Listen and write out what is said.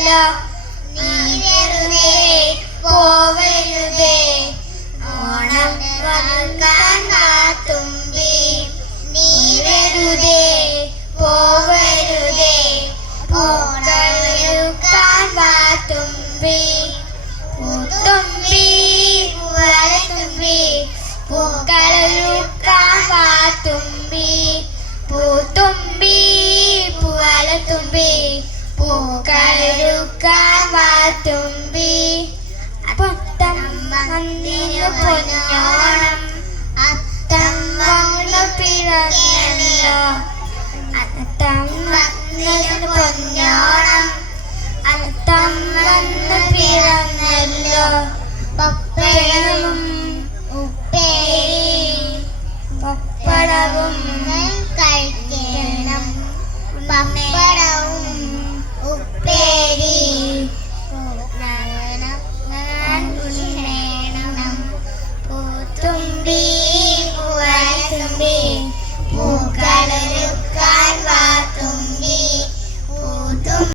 കഴിക്കുന്നല്ലോ. നീ വെറുതെ പോവരുതേ, ഓണം വറുക്കാൻ തുമ്പി. നീ വെറുതെ പോവരുതേ, പൂക്കളൊരുക്കാൻ തുമ്പി. പൂത്തുമ്പി പൂവലത്തുമ്പി, പൂക്കളൊരുക്കാൻ തുമ്പി. പൂത്തുമ്പി പൂവലത്തുമ്പി, പൂക്കളൊരുക്കാൻ തുമ്പി. അത്തം വന്നിനു പൊന്നോണം, അത്തം വന്നു പിറന്നല്ലോ. അത്തം വന്നിനു പൊന്നോണം, അത്തം വന്നു പിറന്നല്ലോ. പപ്പടവും ഉപ്പേരിയും പപ്പടവും കഴിക്കണം.